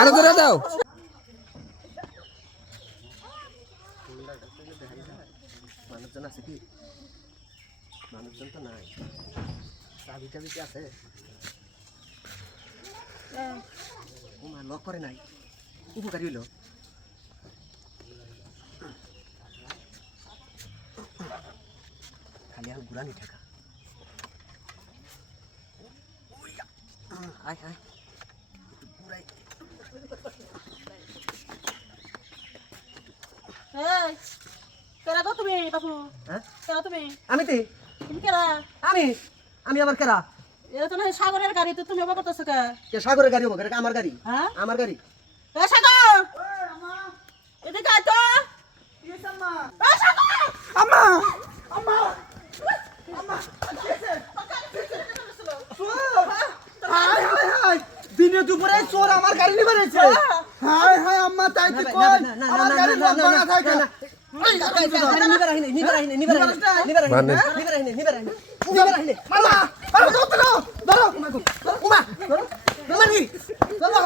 আরো ধরে দাও। মানুষজন আছে কি? মানুষজন তো নাই। চাবি টাবি কি আছে? ওমা লক করে নাই। উপকারী হইল। খালি আর গুড়ানি ঠেকা। আয় আয় গুড়াই। এই কেরা গো তুমি বাবু? হ্যাঁ কেরা তুমি? আমি তে তুমি কেরা? আমি আবার কেরা? এটা তো না সাগরের গাড়ি, তো তুমি আবার করতেছো কে? কে সাগরের গাড়ি হবে? এটা আমার গাড়ি। হ্যাঁ আমার গাড়ি। এ সাগর, এদিকে আয় তো। এ সাগর, আম্মা আম্মা আম্মা হাই হাই হাই দিনে দুপুরে চোর আমার গাড়ি নিয়ে বেরিয়েছে। হাই হাই আম্মা তাই তো কই আমার গাড়ি বন্ধ না থাকে। মামা মামা কত না ধরো উমা মানি চলো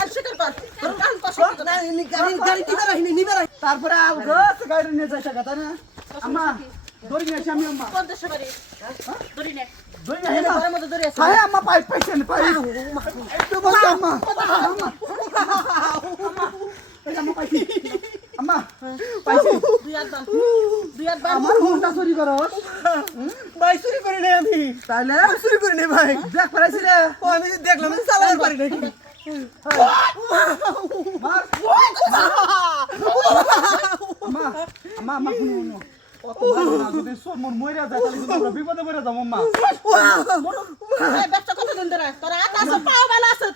আর শিকার কর। তারপরে আউগো গাড়ি নিয়ে যাইছে কথা না আম্মা ধরি নিয়ে আসি আমি আম্মা কোন দেশে বাড়ি? ধরি নে। ধরি নিয়ে আসি ঘরের মধ্যে ধরে আছে। হাই আম্মা পাইপ পাইছেন পাইপ একটু বস আম্মা আম্মা আম্মা পাইছি আম্মা পাইছি দুই হাত বান, দুই হাত বান। আমার ফোনটা চুরি করস ভাই চুরি করি নাই আমি। তাইলে চুরি করি নাই ভাই। দেখ পাইছি রে ও আমি দেখলাম আমি চালাতে পারি নাই। মার আম্মা আম্মা আম্মা শুনো কত ভালো না যদি সব মন মইরা যায় তাহলে কিন্তু আমরা বিপদে পড়ে যাব আম্মা এই ব্যবসা কতদিন ধরে? তোর হাত আছে, পাও ভালো আছে,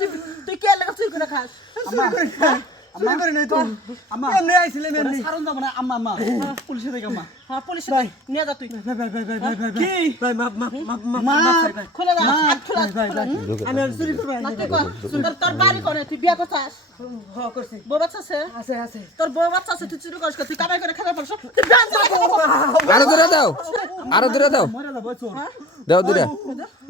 তুই কে লাগা চুরি করে খাস? আম্মা চুরি করি নাই তো। আম্মা এমনি আইছিলাম এমনি। সারন যাব না আম্মা আম্মা পুলিশে দেখ আম্মা হ্যাঁ পুলিশ নিয়ে যা তুই। কি ভাই মাপ মাপ মাপ মাপ মা ভাই। খুলে যা, হাত খুলে যা। আমি আর চুরি করব না তুই কর, তোর বাড়ি করে তুই বিয়ে করছিস? করছি। বউ বাচ্চা আছে? আছে আছে। তোর বউ বাচ্চা আছে, তুই চুরি করিস কে? তুই কামাই করে খাবার পারছ? তুই ব্যান চুরি করবি। আরো ধরে দাও। আরো ধরে দাও। মরে যাব চোর দাও ধরে।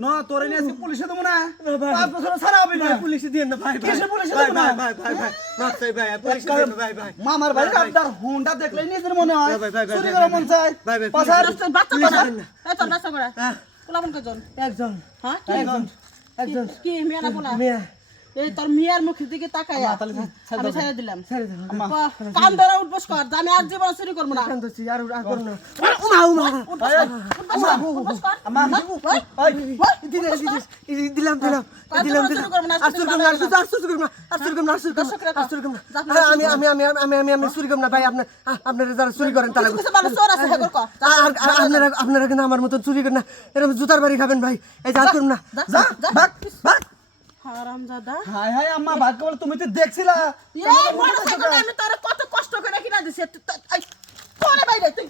না তোরে নিয়ে আসি পুলিশে দেব না 5 বছর ছাড়া হবে না পুলিশে দিয়ে না ভাই। কিসে পুলিশে ভাই দেব না? ভাই ভাই ভাই মাপ চাই ভাই পুলিশে দিয়ে না ভাই ভাই। মামার বাড়ি আপনার হুন্ডা দেখলে নিজের মনে হয় ভাই, ভাই, ভাই, চুরি ভাই, করা ভাই, মন চায় ভাই, ভাই, পাশার তোর বাচ্চা করে এই তোর বাচ্চা করে পোলাপন কজন? একজন হ্যাঁ কি একজন একজন কি মেয়ে না পোলা? মিয়া এই তোর মিয়ার মুখের দিকে তাকায় তাহলে আমি ছেড়ে দিলাম। ছেড়ে দাও। কান ধরে উঠবস কর, আমি আর জীবন চুরি করবো না। কান্দছি আর আর করো না। উমা উমা উঠবস কর। আম্মা দিলাম দিলাম দিলাম দিলাম আর চুরি করব না আর চুরি করব না আর চুরি করব না আর চুরি করব না আর চুরি করব না আমি আমি আমি আমি আমি আমি চুরি করব না ভাই আপনারা যারা চুরি করেন তারা কিছু ভালো চোর আছে হেগর কর। আর আপনারা আপনারা কিন্তু আমার মতো চুরি করেন না এরকম জুতার বাড়ি খাবেন ভাই এই যা করুন না যা ভাগ ভাগ হারামজাদা। হাই হাই আম্মা ভাগ কেবল তুমি তো দেখছিলা এই মোটরসাইকেল আমি তোরে কত কষ্ট করে কিনা দিছি। তোরে বাইরে তুই